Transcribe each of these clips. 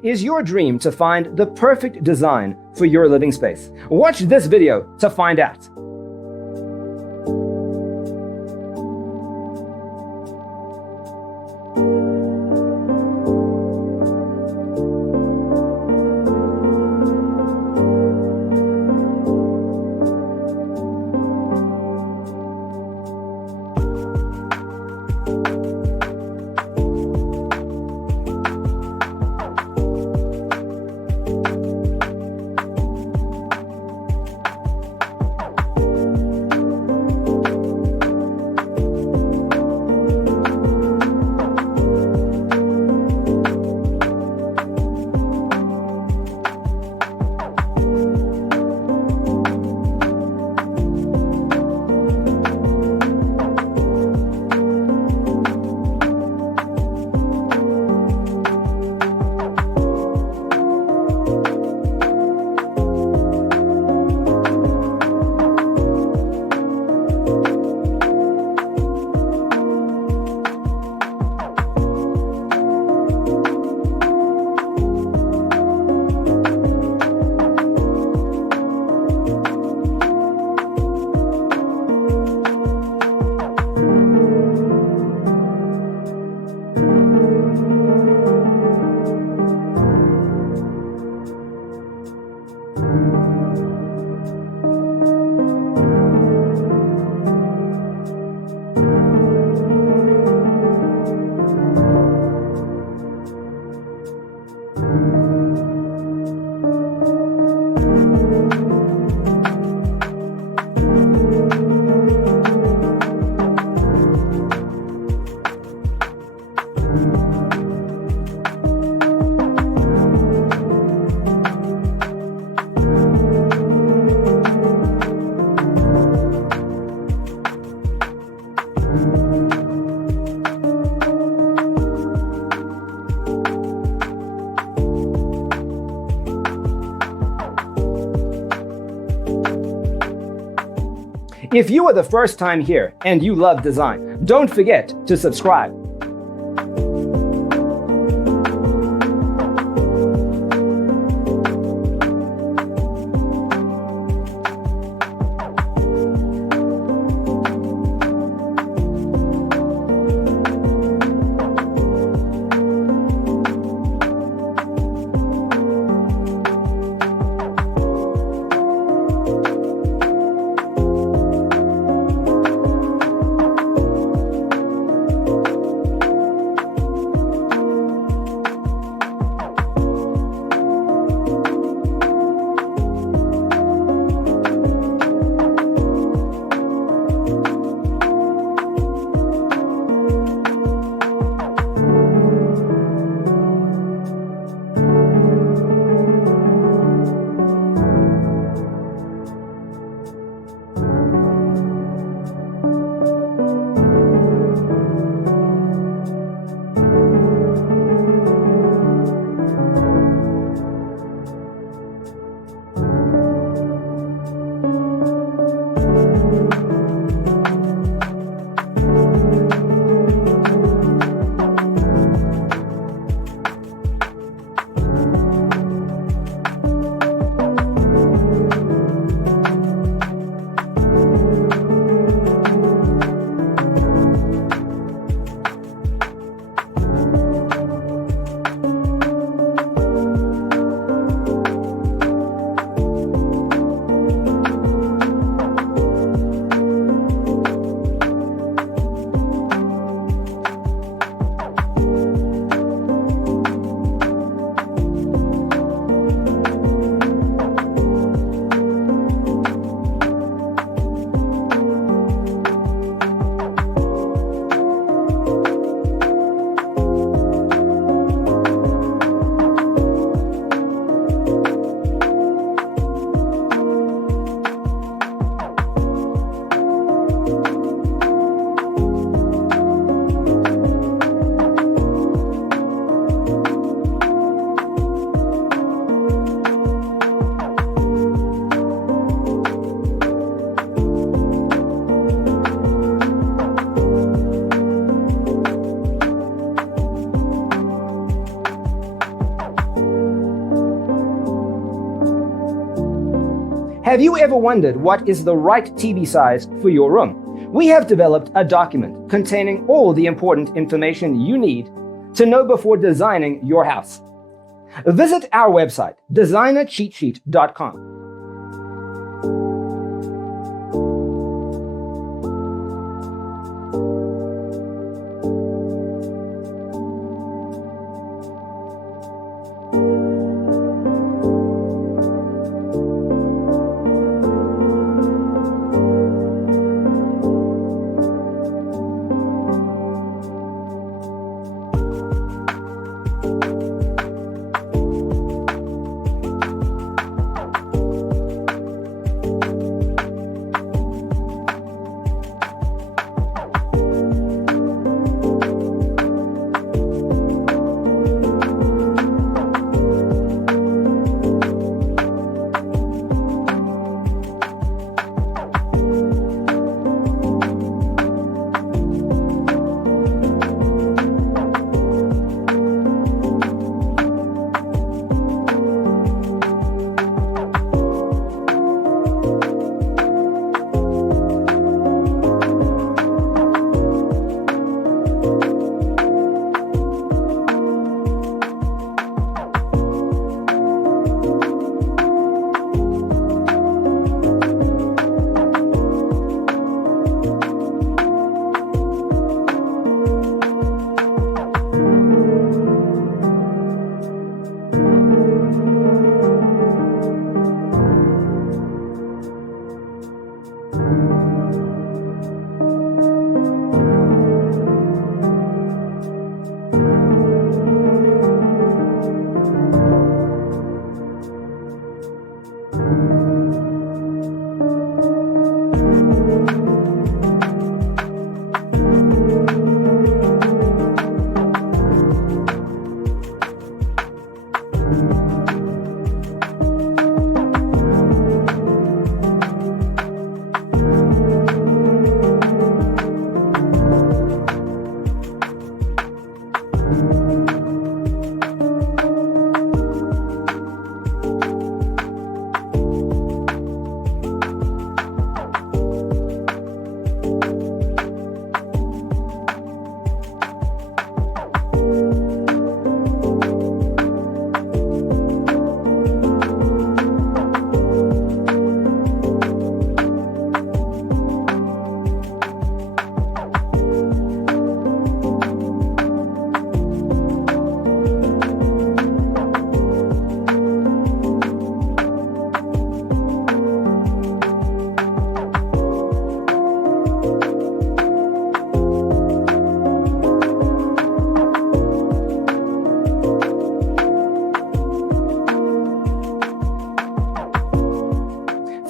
Is your dream to find the perfect design for your living space? Watch this video to find out. If you are the first time here and you love design, don't forget to subscribe. Have you ever wondered what is the right TV size for your room? We have developed a document containing all the important information you need to know before designing your house. Visit our website, designercheatsheet.com.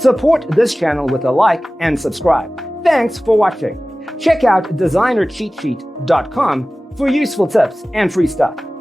Support this channel with a like and subscribe. Thanks for watching. Check out designercheatsheet.com for useful tips and free stuff.